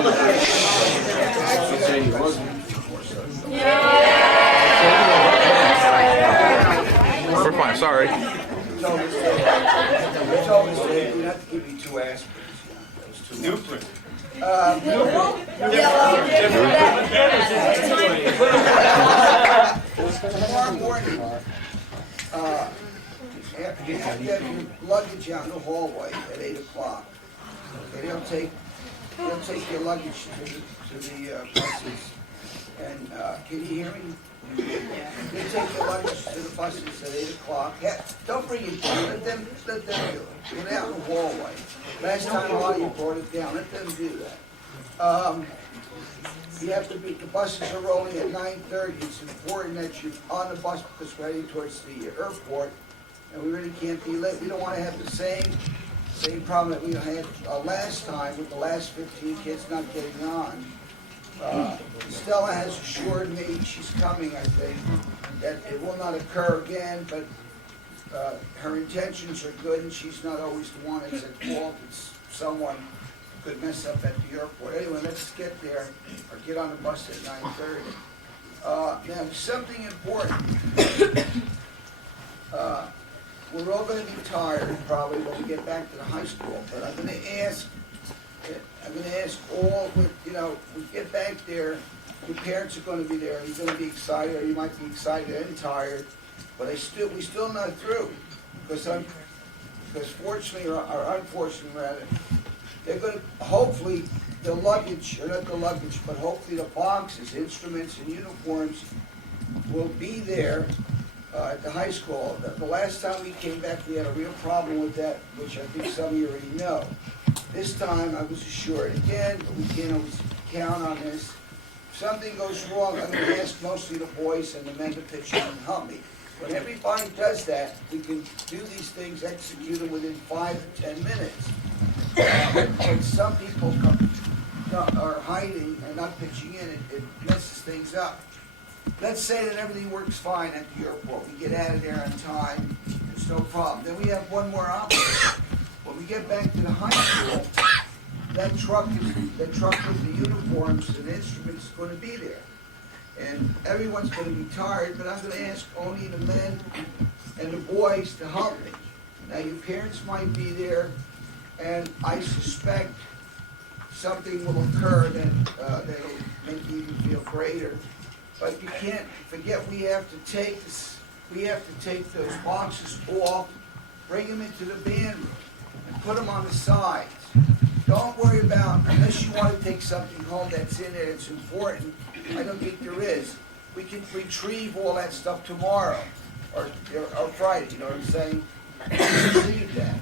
We're fine, sorry. You told us to not to give you 2 aspirins. That was too much. Tomorrow morning, you have to have your luggage out in the hallway at 8 o'clock. Okay, they'll take your luggage to the buses. And can you hear me? They take your luggage to the buses at 8 o'clock. Yeah, don't bring it down. Let them do it. Get out in the hallway. Last time a lot of you brought it down. Let them do that. You have to be. The buses are rolling at 9:30. It's important that you're on the bus because we're heading towards the airport, and we really can't be late. We don't want to have the same problem that we had last time with the last 15 kids not getting on. Stella has assured me she's coming, I think, that it will not occur again, but her intentions are good and she's not always the one that's at fault. It's someone could mess up at the airport. Anyway, let's get there or get on the bus at 9:30. Now, something important. We're all going to be tired probably when we get back to the high school, but I'm going to ask all, we get back there, your parents are going to be there, you're going to be excited, or you might be excited and tired, but we still not through, because fortunately, or unfortunately rather, they're going to, hopefully, the luggage, or not the luggage, but hopefully the boxes, instruments, and uniforms will be there at the high school. The last time we came back, we had a real problem with that, which I think some of you already know. This time, I was assured again, but we can't always count on this. If something goes wrong, I'm going to ask mostly the boys and the men to pitch in and help me. When everybody does that, we can do these things, execute them within 5 to 10 minutes. When some people are hiding and not pitching in, it messes things up. Let's say that everything works fine at the airport. We get out of there on time. There's no problem. Then we have one more option. When we get back to the high school, that truck with the uniforms and instruments is going to be there. And everyone's going to be tired, but I'm going to ask only the men and the boys to help me. Now, your parents might be there, and I suspect something will occur that'll make you even feel greater. But you can't forget we have to take those boxes off, bring them into the band room, and put them on the sides. Don't worry about, unless you want to take something home that's in there that's important, I don't think there is. We can retrieve all that stuff tomorrow, or Friday, you know what I'm saying? Retrieve that.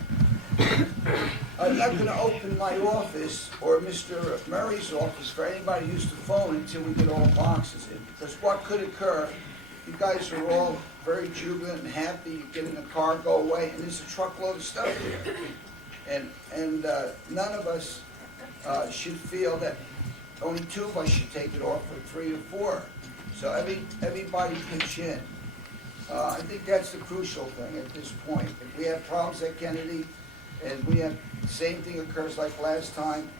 I'm not going to open my office or Mr. Murray's office for anybody to use the phone until we get all the boxes in. Because what could occur, you guys are all very jubilant and happy, you get in the car, go away, and there's a truckload of stuff there. And none of us should feel that only 2 of us should take it off, or 3 or 4. So everybody pitch in. I think that's the crucial thing at this point. If we have problems at Kennedy, and we have the same thing occurs like last time,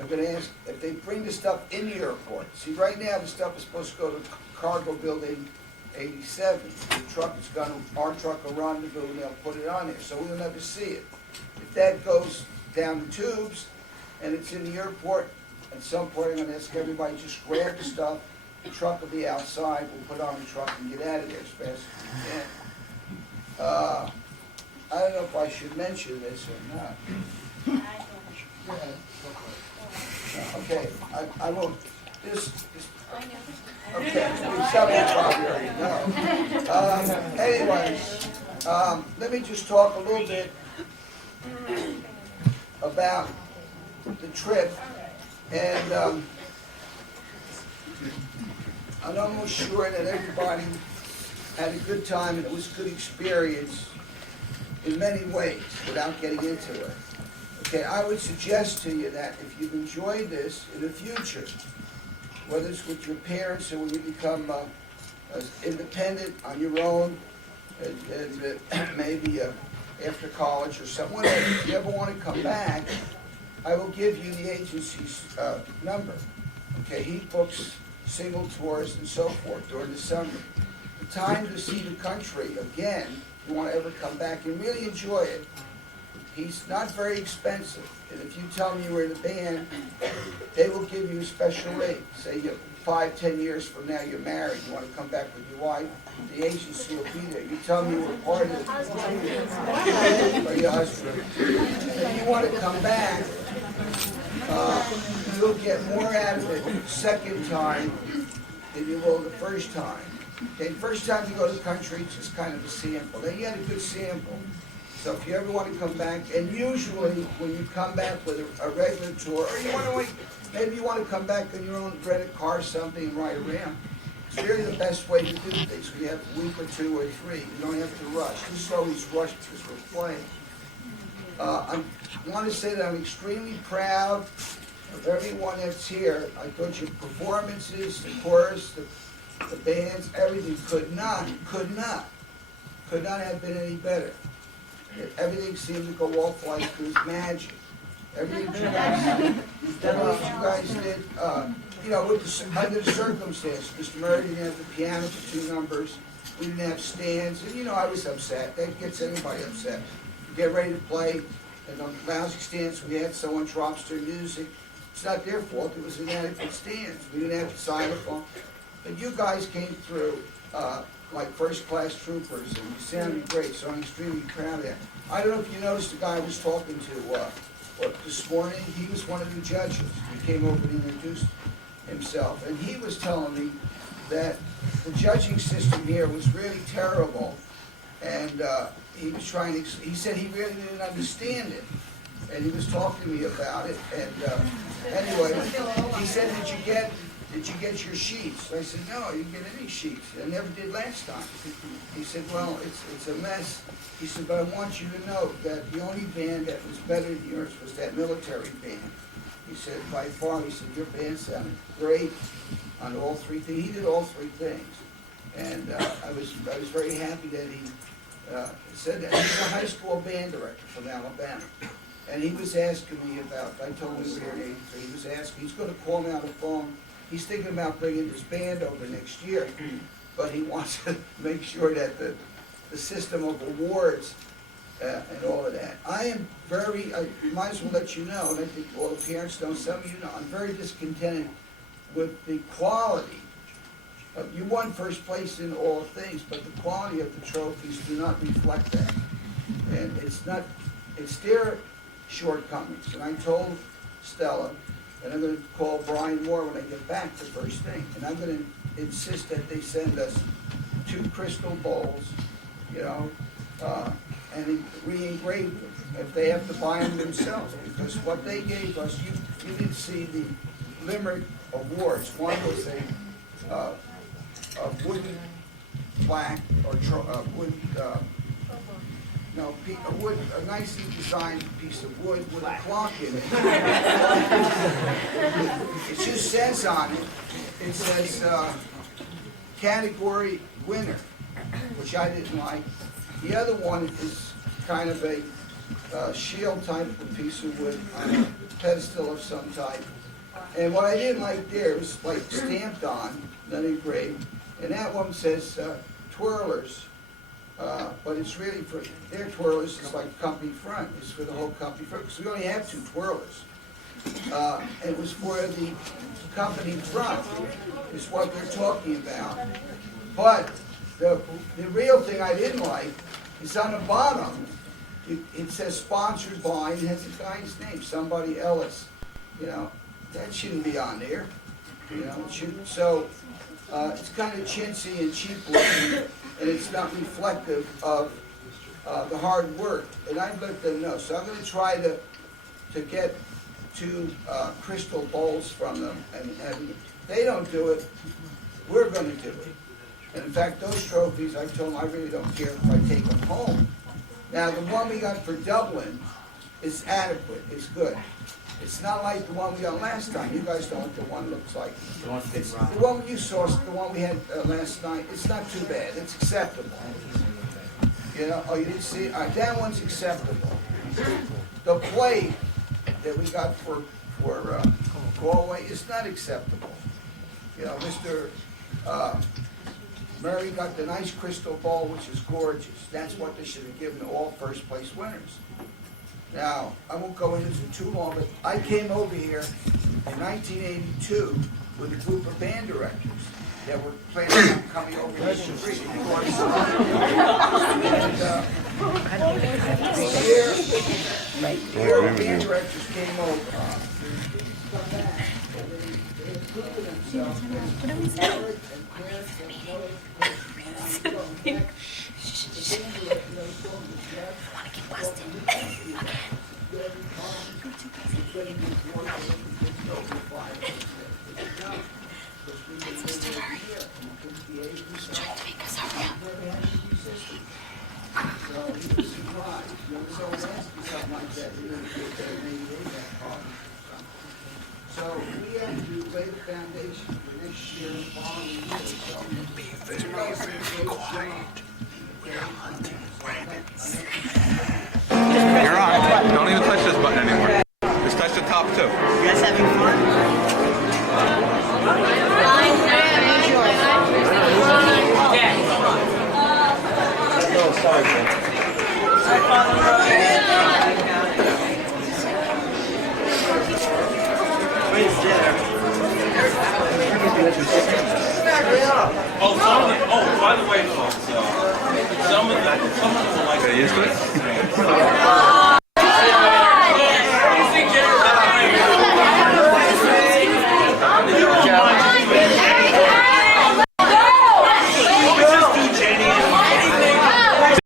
I'm going to ask if they bring the stuff in the airport. See, right now the stuff is supposed to go to Cargo Building 87. The truck is going to, our truck will rendezvous and they'll put it on there, so we'll never see it. If that goes down the tubes and it's in the airport, at some point I'm going to ask everybody just grab the stuff. The truck will be outside. We'll put it on the truck and get out of there as fast as we can. I don't know if I should mention this or not. Okay, I won't. Okay, some probably already know. Anyways, let me just talk a little bit about the trip, and I'm almost sure that everybody had a good time and it was a good experience in many ways without getting into it. Okay, I would suggest to you that if you've enjoyed this in the future, whether it's with your parents or when you become independent on your own, and maybe after college or something, whatever, if you ever want to come back, I will give you the agency's number. Okay, he books single tours and so forth during the summer. The time to see the country again, if you want to ever come back and really enjoy it, he's not very expensive. And if you tell them you were in a band, they will give you a special rate. Say you 5, 10 years from now you're married, you want to come back with your wife, the agency will be there. You tell them you were part of it, or your husband. If you want to come back, you'll get more out of it the second time than you will the first time. Okay, first time you go to the country, it's just kind of a sample. Then you had a good sample. So if you ever want to come back, and usually when you come back with a regular tour, or you want to maybe you want to come back on your own, rent a car or something and ride around. It's really the best way to do things. We have a week or 2 or 3. You don't have to rush. Just always rush because we're playing. I want to say that I'm extremely proud of everyone that's here. I thought your performances, the chorus, the bands, everything could not have been any better. Everything seemed to go off like it was magic. Everything you guys did, under the circumstances. Mr. Murray didn't have the piano for 2 numbers. We didn't have stands, and I was upset. That gets anybody upset. You get ready to play, and on lousy stands, we had someone drops their music. It's not their fault. It was inadequate stands. We didn't have the xylophone. But you guys came through like first-class troopers, and you sounded great, so I'm extremely proud of that. I don't know if you noticed the guy I was talking to this morning. He was one of the judges. He came over and introduced himself, and he was telling me that the judging system here was really terrible, and he said he really didn't understand it, and he was talking to me about it, and anyway, he said, did you get your sheets? I said, no, I didn't get any sheets. I never did last time. He said, well, it's a mess. He said, but I want you to know that the only band that was better than yours was that military band. He said, by far, he said, your band sounded great on all 3 things. He did all 3 things. And I was very happy that he said that. He's a high school band director from Alabama. And he was asking me about, I told him we were in '83, he was asking, he's going to call me on the phone. He's thinking about bringing his band over next year, but he wants to make sure that the system of awards and all of that. I might as well let you know, and I think all the parents know, some of you know, I'm very discontented with the quality. You won first place in all things, but the quality of the trophies do not reflect that. And it's their shortcomings. And I told Stella, and I'm going to call Brian Moore when I get back the first thing. And I'm going to insist that they send us 2 crystal bowls, and re-engrave them if they have to buy them themselves. Because what they gave us, you didn't see the Limerick Awards. One was a wooden plaque, or a nicely designed piece of wood with a clock in it. It just says on it, it says category winner, which I didn't like. The other one is kind of a shield type of piece of wood on a pedestal of some type. And what I didn't like there was like stamped on, not engraved, and that one says twirlers. But it's really for their twirlers. It's like company front. It's for the whole company front because we only have 2 twirlers. It was for the company front. Is what they're talking about. But the real thing I didn't like is on the bottom. It says sponsored by, and it has a guy's name, somebody Ellis. That shouldn't be on there. It shouldn't. So it's kind of chintzy and cheap looking. And it's not reflective of the hard work. And I've let them know. So I'm going to try to get 2 crystal bowls from them. And if they don't do it, we're going to do it. And in fact, those trophies, I told them I really don't care if I take them home. Now, the one we got for Dublin is adequate. It's good. It's not like the one we got last time. You guys know what the one looks like. It's the one you saw, the one we had last night. It's not too bad. It's acceptable. Oh, you didn't see it? All right, that one's acceptable. The plate that we got for Galway is not acceptable. You know, Mr. Murray got the nice crystal ball, which is gorgeous. That's what they should have given all first place winners. Now, I won't go into it too long, but I came over here in 1982 with a group of band directors that were planning on coming over here to street. And here band directors came over. They included themselves So we have to lay the foundation for next year and following years. So be very quiet. You're on. Don't even touch this button anymore. Just touch the top two. You guys having fun? Oh, by the way, folks, some of them are like. Get used to it?